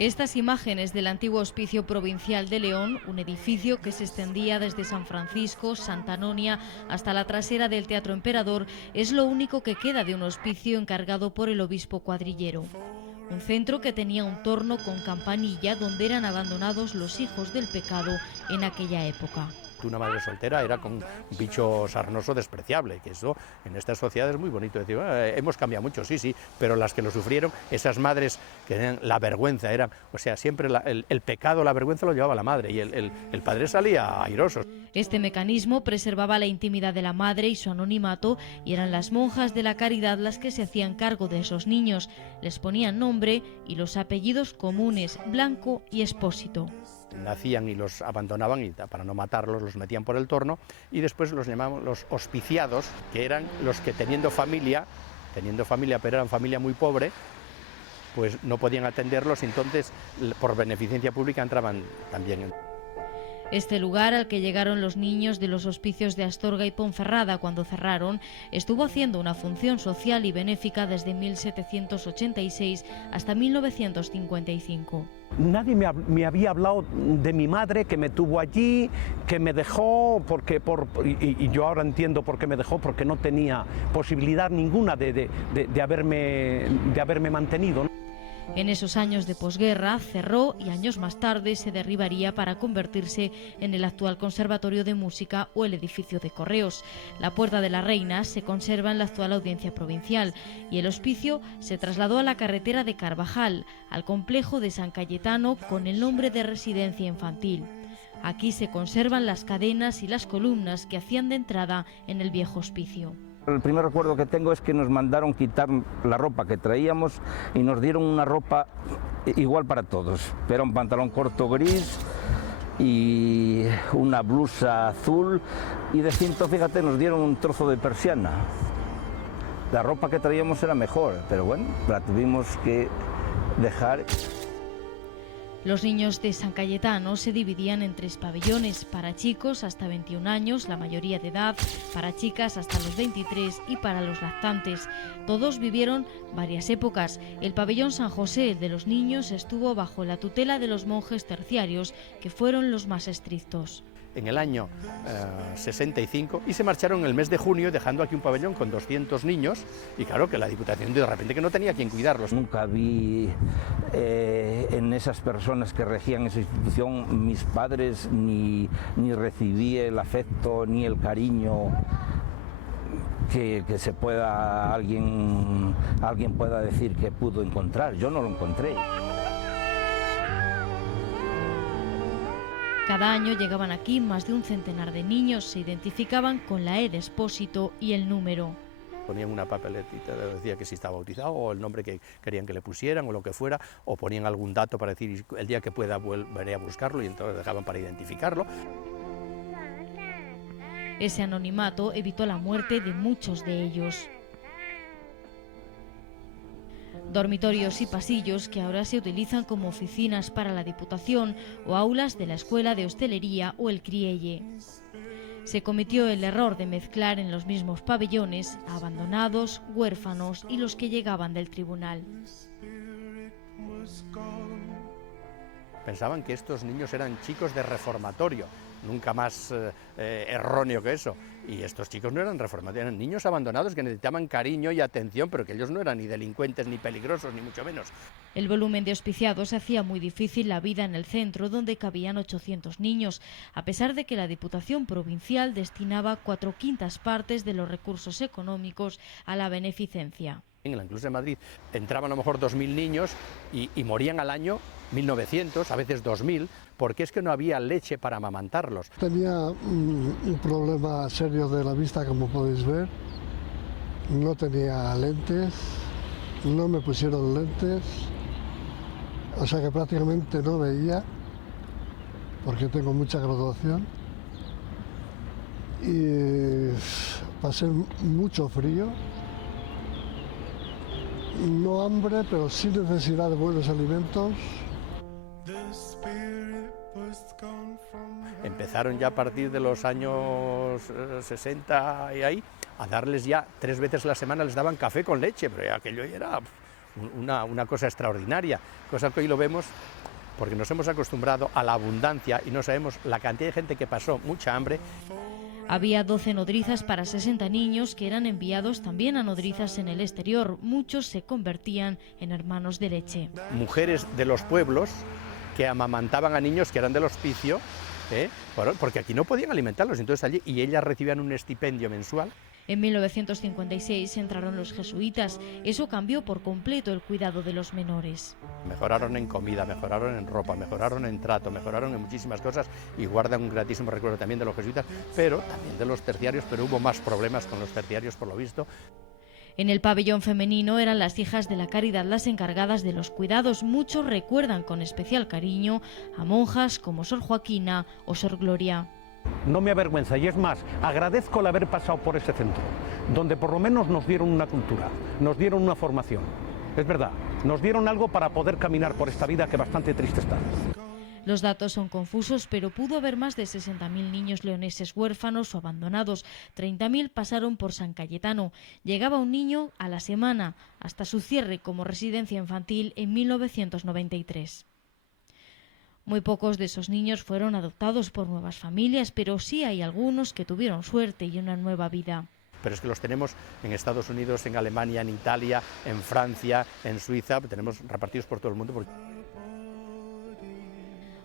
Estas imágenes del antiguo Hospicio Provincial de León, un edificio que se extendía desde San Francisco, Santa Anonia hasta la trasera del Teatro Emperador, es lo único que queda de un hospicio encargado por el obispo Cuadrillero. Un centro que tenía un torno con campanilla donde eran abandonados los hijos del pecado en aquella época. Una madre soltera era con un bicho sarnoso despreciable, que eso en esta sociedad es muy bonito decir, hemos cambiado mucho, sí, pero las que lo sufrieron, esas madres que eran la vergüenza, siempre el pecado, la vergüenza lo llevaba la madre y el padre salía airoso. Este mecanismo preservaba la intimidad de la madre y su anonimato, y eran las monjas de la caridad las que se hacían cargo de esos niños. Les ponían nombre y los apellidos comunes, Blanco y Expósito. Nacían y los abandonaban y para no matarlos los metían por el torno y después los llamaban los hospiciados, que eran los que teniendo familia pero eran familia muy pobre, pues no podían atenderlos y entonces por beneficencia pública entraban también. Este lugar al que llegaron los niños de los hospicios de Astorga y Ponferrada cuando cerraron estuvo haciendo una función social y benéfica desde 1786 hasta 1955. Nadie me había hablado de mi madre, que me tuvo allí, que me dejó, y yo ahora entiendo por qué me dejó, porque no tenía posibilidad ninguna de haberme mantenido, ¿no? En esos años de posguerra cerró y años más tarde se derribaría para convertirse en el actual Conservatorio de Música o el edificio de Correos. La Puerta de la Reina se conserva en la actual Audiencia Provincial y el hospicio se trasladó a la carretera de Carvajal, al complejo de San Cayetano con el nombre de Residencia Infantil. Aquí se conservan las cadenas y las columnas que hacían de entrada en el viejo hospicio. El primer recuerdo que tengo es que nos mandaron quitar la ropa que traíamos y nos dieron una ropa igual para todos. Era un pantalón corto gris y una blusa azul y de cinto, fíjate, nos dieron un trozo de persiana. La ropa que traíamos era mejor, pero bueno, la tuvimos que dejar. Los niños de San Cayetano se dividían en 3 pabellones, para chicos hasta 21 años, la mayoría de edad, para chicas hasta los 23 y para los lactantes. Todos vivieron varias épocas. El pabellón San José, el de los niños, estuvo bajo la tutela de los monjes terciarios, que fueron los más estrictos. En el año 65 y se marcharon en el mes de junio dejando aquí un pabellón con 200 niños y claro que la Diputación de repente que no tenía quien cuidarlos. Nunca vi en esas personas que regían esa institución mis padres ni recibí el afecto ni el cariño que alguien pueda decir que pudo encontrar. Yo no lo encontré. Cada año llegaban aquí más de un centenar de niños, se identificaban con la E de Expósito y el número. Ponían una papeletita, decía que si estaba bautizado o el nombre que querían que le pusieran o lo que fuera, o ponían algún dato para decir el día que pueda volveré a buscarlo y entonces dejaban para identificarlo. Ese anonimato evitó la muerte de muchos de ellos. Dormitorios y pasillos que ahora se utilizan como oficinas para la Diputación o aulas de la Escuela de Hostelería o el Crielle. Se cometió el error de mezclar en los mismos pabellones a abandonados, huérfanos y los que llegaban del tribunal. Pensaban que estos niños eran chicos de reformatorio, nunca más erróneo que eso. Y estos chicos no eran reformatorios, eran niños abandonados que necesitaban cariño y atención, pero que ellos no eran ni delincuentes, ni peligrosos, ni mucho menos. El volumen de hospiciados hacía muy difícil la vida en el centro, donde cabían 800 niños, a pesar de que la Diputación Provincial destinaba 4/5 partes de los recursos económicos a la beneficencia. En la Inclusa de Madrid entraban a lo mejor 2.000 niños y morían al año 1.900, a veces 2.000, porque es que no había leche para amamantarlos. Tenía un problema serio de la vista, como podéis ver. No tenía lentes, no me pusieron lentes, o sea que prácticamente no veía, porque tengo mucha graduación. Y pasé mucho frío. No hambre, pero sí necesidad de buenos alimentos. Empezaron ya a partir de los años 60 y ahí a darles ya 3 veces a la semana, les daban café con leche, pero aquello era una cosa extraordinaria, cosa que hoy lo vemos porque nos hemos acostumbrado a la abundancia y no sabemos la cantidad de gente que pasó mucha hambre. Había 12 nodrizas para 60 niños que eran enviados también a nodrizas en el exterior. Muchos se convertían en hermanos de leche. Mujeres de los pueblos que amamantaban a niños que eran del hospicio, porque aquí no podían alimentarlos, entonces allí, y ellas recibían un estipendio mensual. En 1956 entraron los jesuitas. Eso cambió por completo el cuidado de los menores. Mejoraron en comida, mejoraron en ropa, mejoraron en trato, mejoraron en muchísimas cosas y guardan un gratísimo recuerdo también de los jesuitas, pero también de los terciarios, pero hubo más problemas con los terciarios por lo visto. En el pabellón femenino eran las hijas de la caridad las encargadas de los cuidados. Muchos recuerdan con especial cariño a monjas como Sor Joaquina o Sor Gloria. No me avergüenza y es más, agradezco el haber pasado por ese centro, donde por lo menos nos dieron una cultura, nos dieron una formación. Es verdad, nos dieron algo para poder caminar por esta vida que bastante triste está. Los datos son confusos, pero pudo haber más de 60.000 niños leoneses huérfanos o abandonados. 30.000 pasaron por San Cayetano. Llegaba un niño a la semana, hasta su cierre como residencia infantil en 1993. Muy pocos de esos niños fueron adoptados por nuevas familias, pero sí hay algunos que tuvieron suerte y una nueva vida. Pero es que los tenemos en Estados Unidos, en Alemania, en Italia, en Francia, en Suiza, tenemos repartidos por todo el mundo.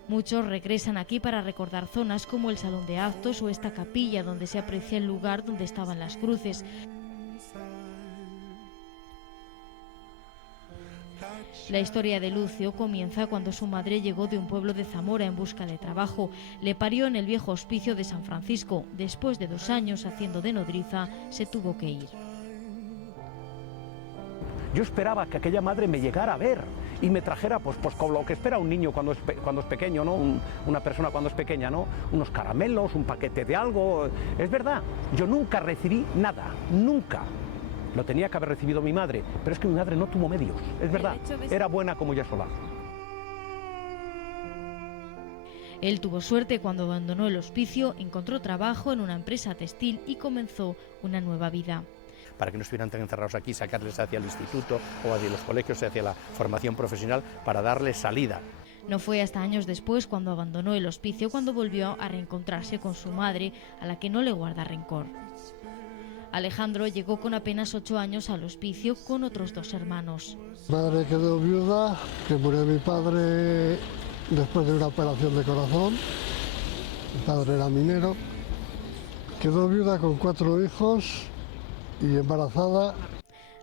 Muchos regresan aquí para recordar zonas como el Salón de Actos o esta capilla donde se aprecia el lugar donde estaban las cruces. La historia de Lucio comienza cuando su madre llegó de un pueblo de Zamora en busca de trabajo. Le parió en el viejo hospicio de San Francisco. Después de 2 años haciendo de nodriza, se tuvo que ir. Yo esperaba que aquella madre me llegara a ver y me trajera, pues como lo que espera un niño cuando es pequeño, ¿no? Una persona cuando es pequeña, ¿no? Unos caramelos, un paquete de algo. Es verdad, yo nunca recibí nada, nunca. Lo tenía que haber recibido mi madre, pero es que mi madre no tuvo medios, es verdad, era buena como ella sola. Él tuvo suerte cuando abandonó el hospicio, encontró trabajo en una empresa textil y comenzó una nueva vida. Para que no estuvieran tan encerrados aquí, sacarles hacia el instituto o hacia los colegios, hacia la formación profesional, para darles salida. No fue hasta años después, cuando abandonó el hospicio, cuando volvió a reencontrarse con su madre, a la que no le guarda rencor. Alejandro llegó con apenas 8 años al hospicio con otros 2 hermanos. Mi madre quedó viuda, que murió mi padre después de una operación de corazón. Mi padre era minero. Quedó viuda con 4 hijos y embarazada.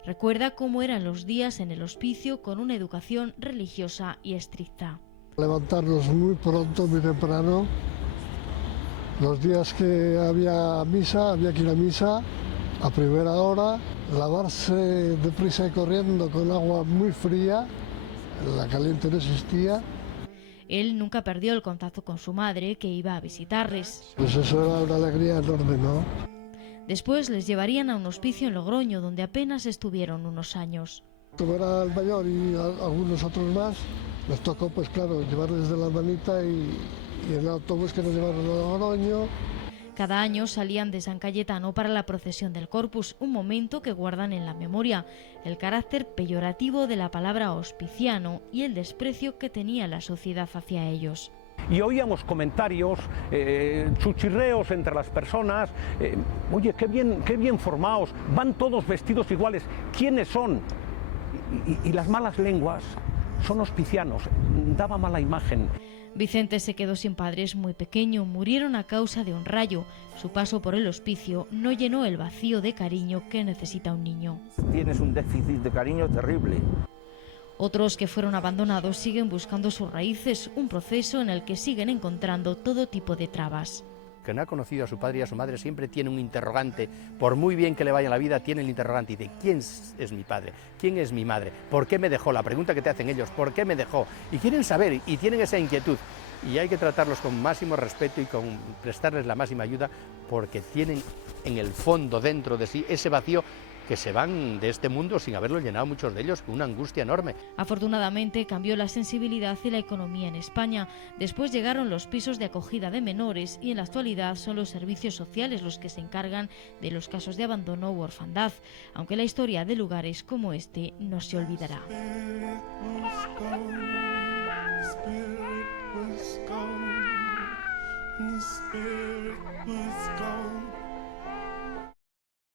Recuerda cómo eran los días en el hospicio con una educación religiosa y estricta. Levantarnos muy pronto, muy temprano. Los días que había misa, había que ir a misa a primera hora, lavarse deprisa y corriendo con agua muy fría, la caliente no existía. Él nunca perdió el contacto con su madre, que iba a visitarles. Pues eso era una alegría enorme, ¿no? Después les llevarían a un hospicio en Logroño, donde apenas estuvieron unos años. Como era el mayor y algunos otros más, nos tocó, pues claro, llevarles de la manita y en el autobús que nos llevaron a Logroño. Cada año salían de San Cayetano para la procesión del Corpus, un momento que guardan en la memoria, el carácter peyorativo de la palabra hospiciano y el desprecio que tenía la sociedad hacia ellos. Y oíamos comentarios, chuchirreos entre las personas, oye, qué bien formados, van todos vestidos iguales, ¿quiénes son? Y las malas lenguas son hospicianos, daba mala imagen. Vicente se quedó sin padres muy pequeño, murieron a causa de un rayo. Su paso por el hospicio no llenó el vacío de cariño que necesita un niño. Tienes un déficit de cariño terrible. Otros que fueron abandonados siguen buscando sus raíces, un proceso en el que siguen encontrando todo tipo de trabas. Que no ha conocido a su padre y a su madre siempre tiene un interrogante, por muy bien que le vaya en la vida, tiene el interrogante y dice, ¿quién es mi padre? ¿Quién es mi madre? ¿Por qué me dejó? La pregunta que te hacen ellos, ¿por qué me dejó? Y quieren saber y tienen esa inquietud y hay que tratarlos con máximo respeto y con prestarles la máxima ayuda porque tienen en el fondo, dentro de sí, ese vacío que se van de este mundo sin haberlo llenado muchos de ellos, con una angustia enorme. Afortunadamente cambió la sensibilidad y la economía en España. Después llegaron los pisos de acogida de menores y en la actualidad son los servicios sociales los que se encargan de los casos de abandono u orfandad, aunque la historia de lugares como este no se olvidará. The spirit was gone.